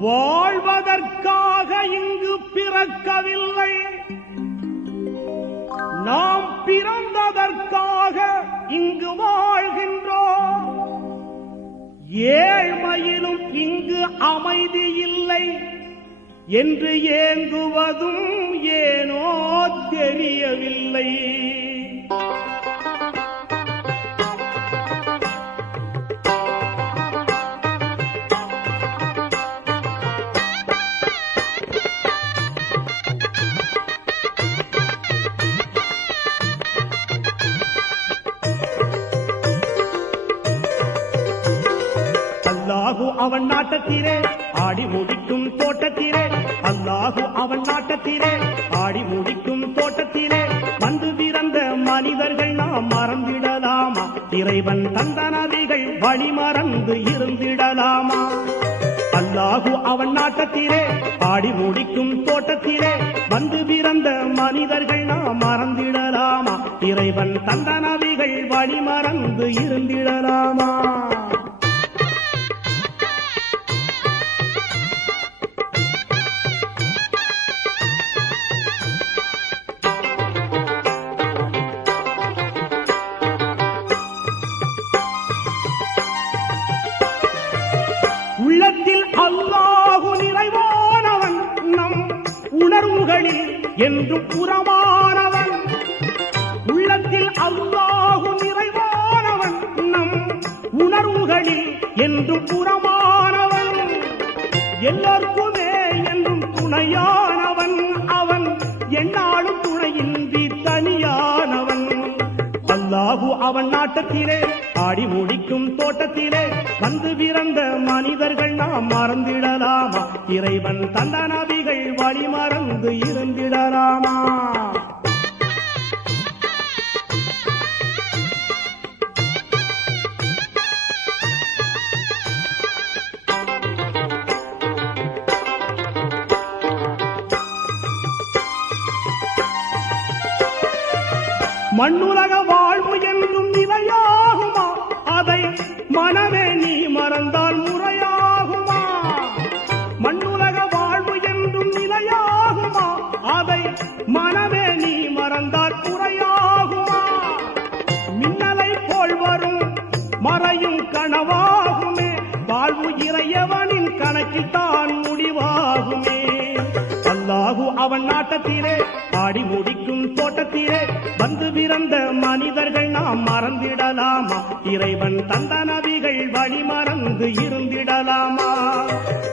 வாழ்வதற்காக இங்கு பிறக்கவில்லை. நாம் பிறந்ததற்காக இங்கு வாழ்கின்றோம். ஏழ்மையிலும் இங்கு அமைதி இல்லை என்று ஏங்குவதும் ஏனோ தெரியவில்லை. அவன் நாட்டத்திலே ஆடி முடிக்கும் தோட்டத்திலே அல்லாஹு அவன் நாட்டத்திலே ஆடி முடிக்கும் தோட்டத்திலே வந்து பிறந்த மனிதர்கள் நாம் மறந்திடலாமா? இறைவன் தந்த நதிகள் வழி மறந்து இருந்திடலாமா? அல்லாஹு அவன் நாட்டத்திலே ஆடி முடிக்கும் தோட்டத்திலே வந்து பிறந்த மனிதர்கள் நாம் மறந்திடலாமா? இறைவன் தந்த நதிகள் வழி மறந்து இருந்திடலாமா? என்று புறமானவன். உள்ளத்தில் அல்லாஹு நிறைவானவன். நம் உணர்வுகளில் என்று புறமானவன். எல்லோருக்குமே என்றும் துணையானவன். அவன் என்னாலும் துணையின்றி தனியானவன். அல்லாஹு அவன் நாட்டத்திலே ஆடி முடிக்கும் தோட்டத்திலே வந்து பிறந்த மனிதர்கள் நாம் மறந்திடலாமா? இறைவன் தந்த நபிகள் வழி மறந்து இருந்திடலாமா? மண்ணுலக வாழ்வு வாழ்வு இறையவனின் கணக்கில் தான் முடிவாகுமே. அல்லாஹு அவன் நாட்டத்திலே ஆடி முடிக்கும் தோட்டத்திலே வந்து பிறந்த மனிதர்கள் நாம் மறந்திடலாமா? இறைவன் தந்த நபிகள் வழி மறந்து இருந்திடலாமா?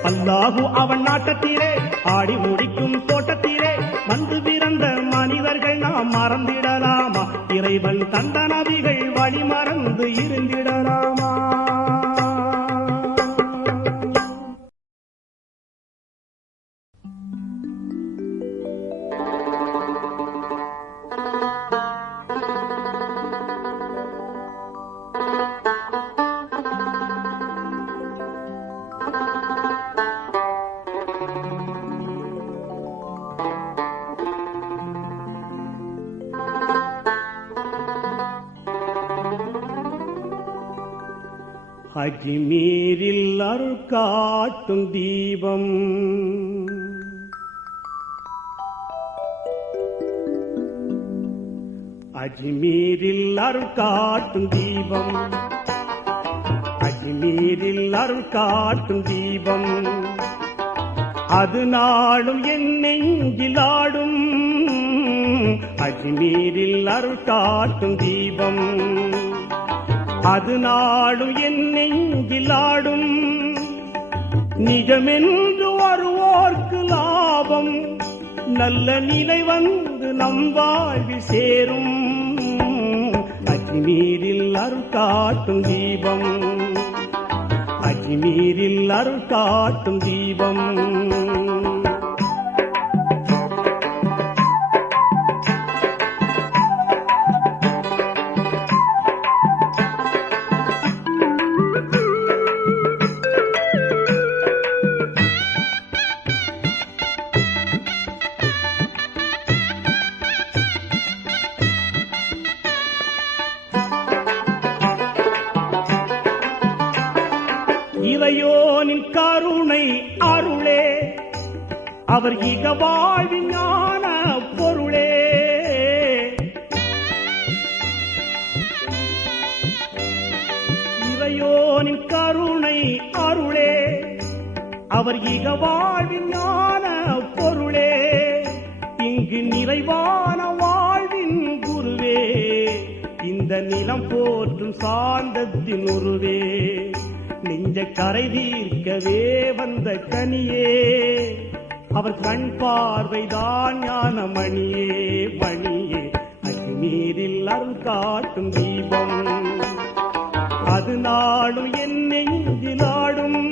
அல்லாஹு அவன் நாட்டத்திலே ஆடி முடிக்கும் தோட்டத்திலே வந்து பிறந்த மனிதர்கள் நாம் மறந்து காட்டி மீறில் அருள் காட்டும் தீபம். அஜ்மீரில் அருள் காட்டும் தீபம். அஜ்மீரில் அருள் காட்டும் தீபம். அது நாளும் என் நெஞ்சில் அஜ்மீரில் அருள் காட்டும் தீபம். அது நாடும் என் நெஞ்சில் ஆடும் நிஜமென்று வருவோர்க்கு லாபம். நல்ல நிலை வந்து நம் வாழ்வில் சேரும். அஜ்மீரில் அருள் காட்டும் தீபம். அஜ்மீரில் அருள் காட்டும் தீபம். அவர் இக வாழ்வின் ஞான பொருளே. இறையோனின் கருணை அருளே. அவர் இக வாழ்வின் ஞான பொருளே. இங்கு நிறைவான வாழ்வின் குருவே. இந்த நிலம் போற்றும் சாந்தத்தின் உருவே. நெஞ்ச கரை தீர்க்கவே வந்த கனியே. அவர் கண் பார்வைதான் ஞான மணியே. மணியே அக்னீரில் அருள் காட்டும் தீபம். அது நாடும் என்னை நாடும்.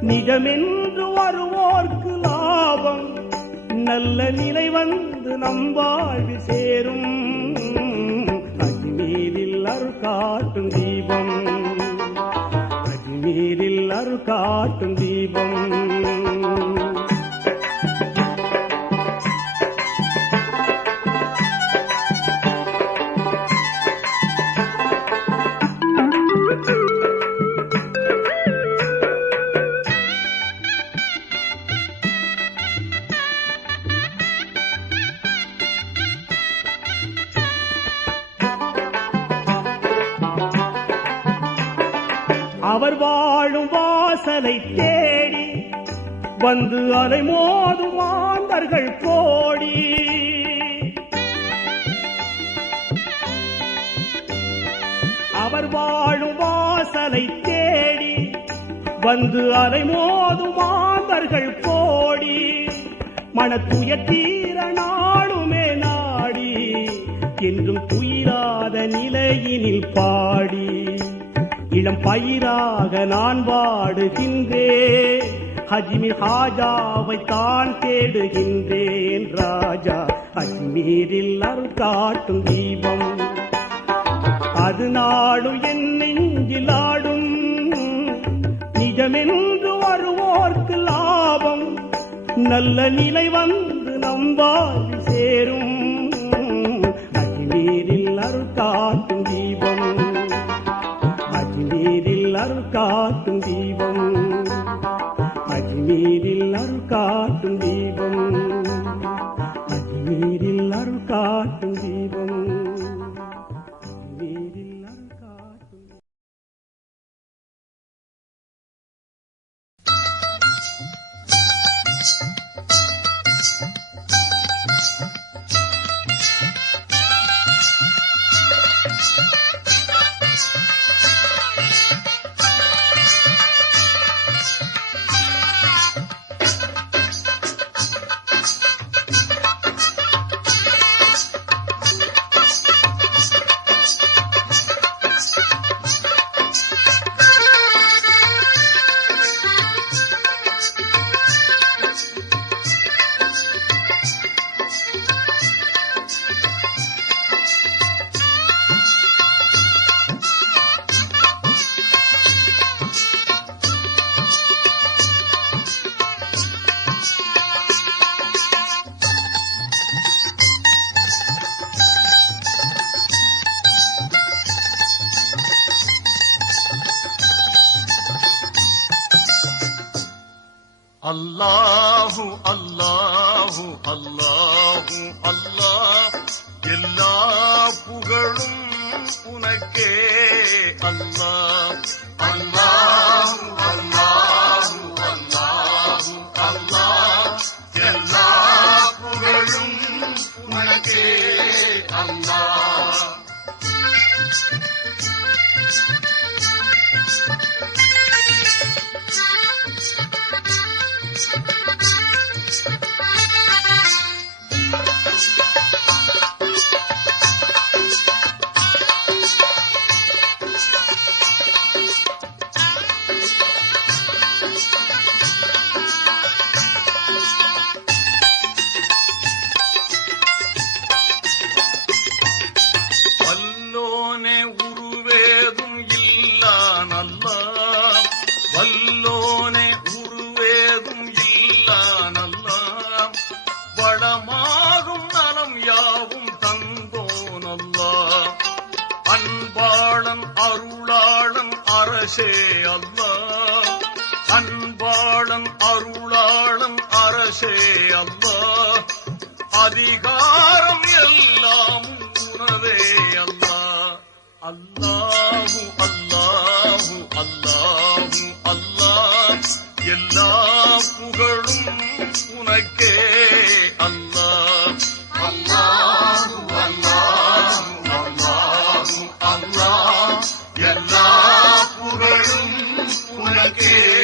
நிஜமென்று வருவோர்க்கு லாபம். நல்ல நிலை வந்து நம் வாழ்வில் சேரும். அஜ்மீரில் அருள் காட்டும் தீபம். அஜ்மீரில் அருள் காட்டும் தீபம். மனத்துய தீர நாளுமே நாடி என்றும் துயிலாத நிலையினில் பாடி. இளம் பயிராக நான் பாடுகின்றேன் அஜ்மீர் ஹாஜாவை தான் தேடுகின்றேன் ராஜா. அஜ்மீரில் அருள் காட்டும் தீபம் அது நாடும் என் நெஞ்சில் ஆடும். நிஜமென்று நல்ல நிலை வந்து நம் வாழ்வில் சேரும். அஜ்மீரில் அருள் காட்டும் தீபம். அஜ்மீரில் அருள் காட்டும் தீபம். அஜ்மீரில் அருள் காட்டும் உனக்கே அல்லா அல்லா அல்லாஹு அல்லாஹு அல்லாஹ் எல்லா புகழும் உனக்கே அல்லாஹ். புகழும் உனக்கே. அல்லா அல்லாஹு அல்லாஹு அல்லாஹு அல்லாஹ். எல்லா புகழும் உனக்கே.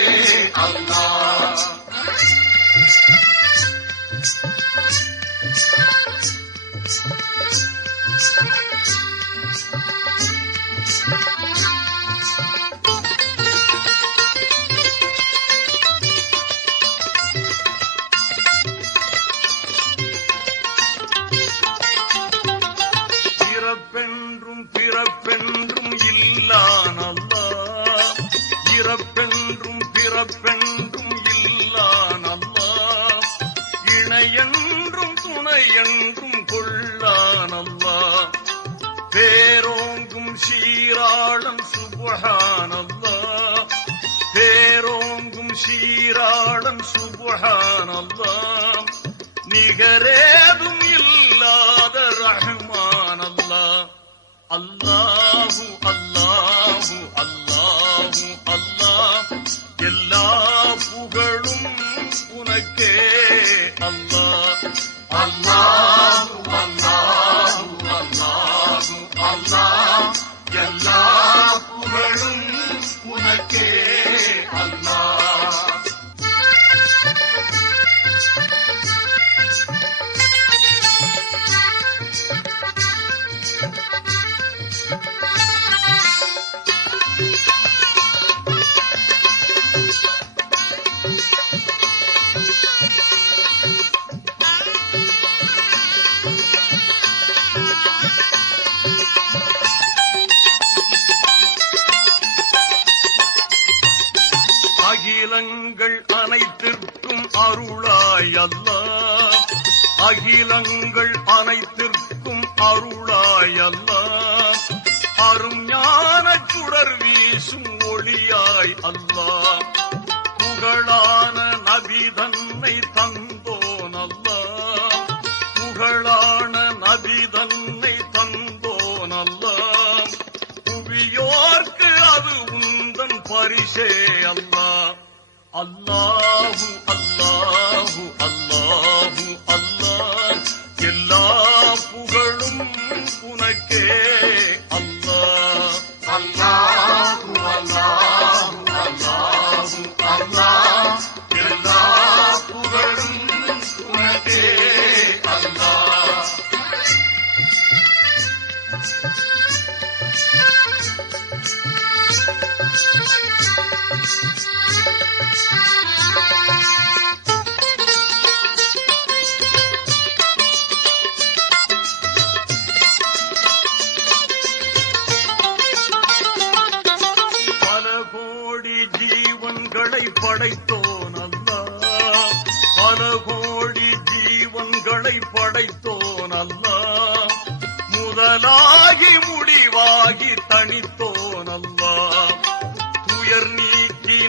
பிறப்பென்றும் பிறப்பென்றும் இல்லான் அல்லா இணையென்றும் துணையென்றும் கொள்ளான் அல்லா பேரோங்கும் சீராளன் சுபகான் அல்லா பேரோங்கும் சீராளன் சுபகான் அல்லா நிகரேதும் இல்லாத ரஹ்மான் அல்லா அல்லாஹு அல்லாஹு அல்லாஹு அல்லாஹு அல்லாஹு அல்லாஹ் எல்லா புகழும் உனக்கே அல்லாஹ் அகிலங்கள் அனைத்திற்கும் அருளாய் அரும் ஞான சுடர் வீசும் ஒளியாய் அல்லாஹ் புகழான நபி தன்னை தந்தோன் அல்லாஹ் புகழான நபி தன்னை தந்தோன் அல்லாஹ் புவியோர்க்கு அது உந்தன் பரிசே அல்லாஹ் அல்லாஹு அல்லாஹு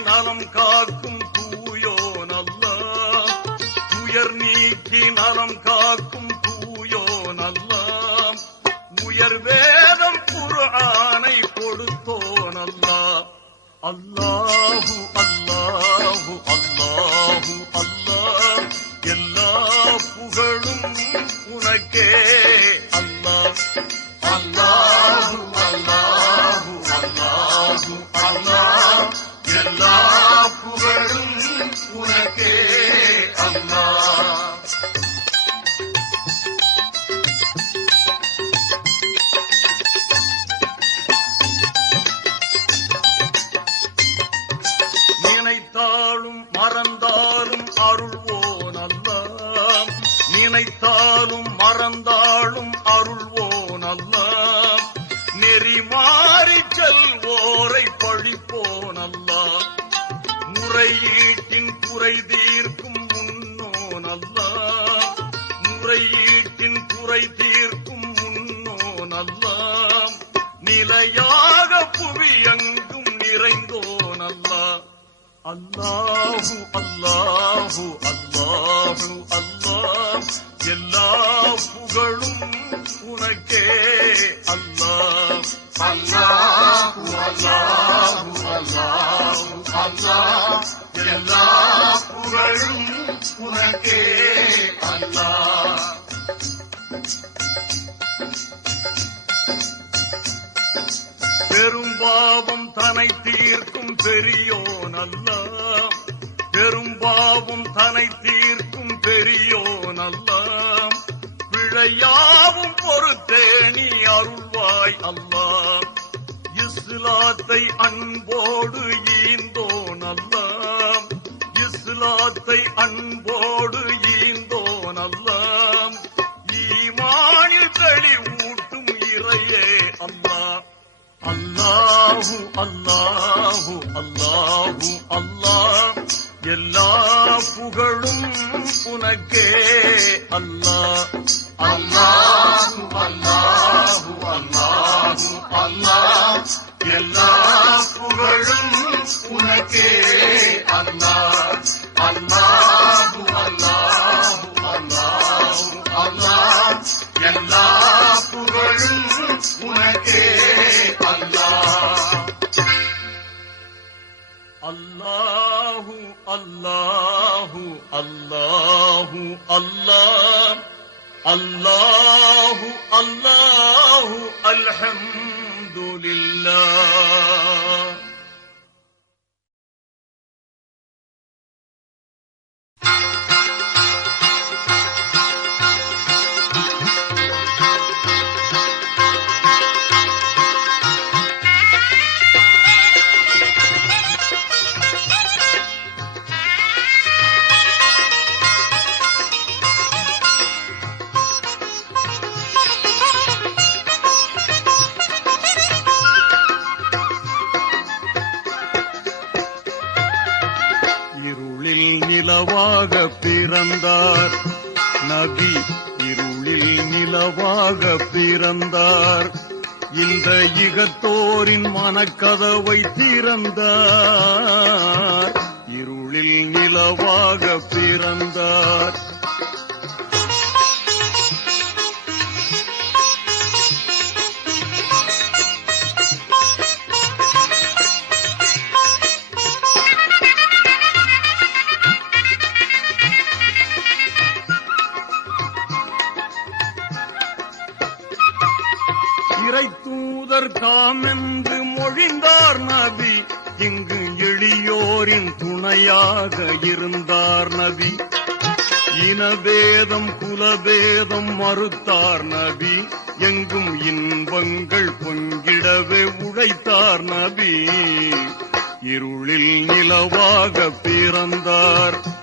நலம் காக்கும் தூயோ நல்ல. உயர் நீக்கி நலம் காக்கும் தூயோ நல்ல. உயர் வேதம் குர்ஆனை கொடுத்தோ நல்ல. அல்லாஹு அல்லாஹு அல்லாஹு அல்லாஹ் எல்லா புகழும் உனக்கே அல்லாஹ் அல்லாஹு அல்லாஹ். உனக்கே அல்லாஹ் பெரும்பாவம் தனை தீர்க்கும் பெரியோன் அல்ல பெரும்பாவம் தனை தீர்க்கும் பெரியோன் அல்ல பிழையாவும் பொறுத்தே நீ அருள்வாய் அல்லா. இஸ்லாத்தை அன்போடு ஈந்தோன் அல்ல இஸ்லாத்தை அன்போடு அல்லாஹு அல்லாஹு அல்லாஹு அல்லாஹ். எல்லா புகழும் உனக்கே அல்லாஹ். அல்லாஹு அல்லாஹு அல்லாஹு அல்லாஹ். எல்லா புகழும் உனக்கே அல்லாஹ். அல்லாஹு அல்லாஹு அல்லாஹு அல்லாஹ். எல்லா புகழும் உனக்கே அல்லாஹ் அல்லாஹு அல்லாஹு அல்லாஹு அல்லாஹ் அல்லாஹு அல்லாஹு அல்ஹம்துலில்லாஹ் நிலவாக பிறந்தார். நதி இருளில் நிலவாக பிறந்தார். இந்த இகத்தோரின் மனக்கதவை திறந்தார். இருளில் நிலவாக பிறந்தார். இறை தூதர் காமென்று மொழிந்தார் நபி. இங்கு எளியோரின் துணையாக இருந்தார் நபி. இனபேதம் குலபேதம் மறுத்தார் நபி. எங்கும் இன்பங்கள் பொங்கிடவே உழைத்தார் நபி. இருளில் நிலவாக பிறந்தார்.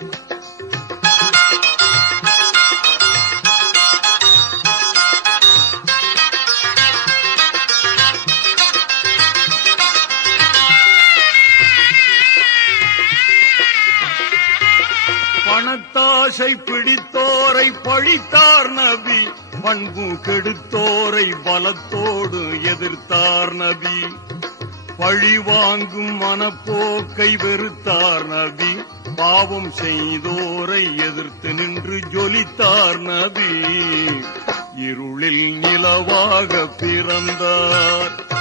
பணத்தாசை பிடித்தோரை பழித்தார் நபி. பண்பு கெடுத்தோரை பலத்தோடு எதிர்த்தார் நபி. பழி வாங்கும் மனப்போக்கை வெறுத்தார் நபி. பாவம் செய்தோரை எதிர்த்து நின்று ஜொலித்தார் நபி. இருளில் நிலவாக பிறந்தார்.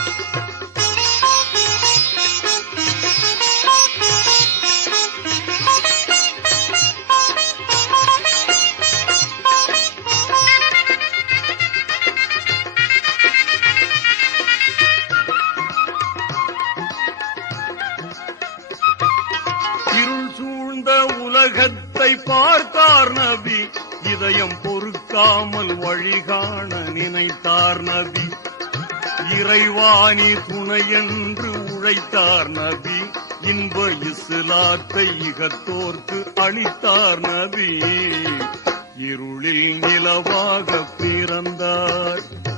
ஒன்றை பார்த்தார் நபி. இதயம் பொறுக்காமல் வழிகாண நினைத்தார் நபி. இறைவாணி துணை என்று உழைத்தார் நபி. இன்ப இஸ்லாத்தை இகத்தோர்த்து அளித்தார் நபி. இருளில் நிலவாக பிறந்தார்.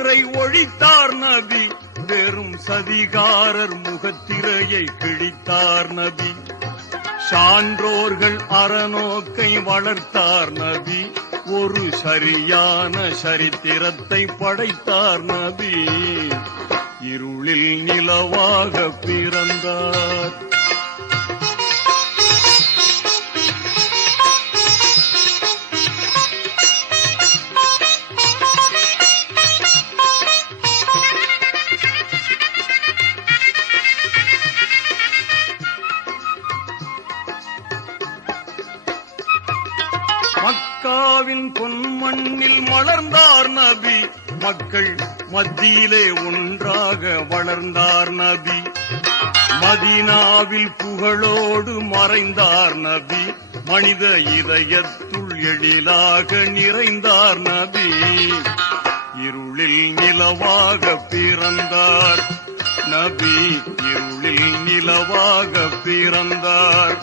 மனத்திமுறை ஒழித்தார் நபி. வெறும் சதிகாரர் முகத்திரையை கிழித்தார் நபி. சான்றோர்கள் அறநோக்கை வளர்த்தார் நபி. ஒரு சரியான சரித்திரத்தை படைத்தார் நபி. இருளில் நிலவாக பிறந்தார். பொன்மண்ணில் மலர்ந்தார் நபி. மக்கள் மத்தியிலே ஒன்றாக வளர்ந்தார் நபி. மதினாவில் புகழோடு மறைந்தார் நபி. மனித இதயத்துள் எழிலாக நிறைந்தார் நபி. இருளில் நிலவாக பிறந்தார். நபி இருளில் நிலவாக பிறந்தார்.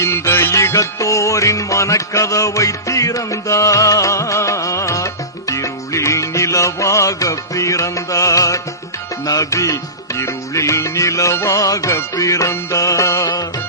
இந்த இகத்தோரின் மனக்கதவை திறந்தார். இருளில் நிலவாக பிறந்தார். நபி இருளில் நிலவாக பிறந்தார்.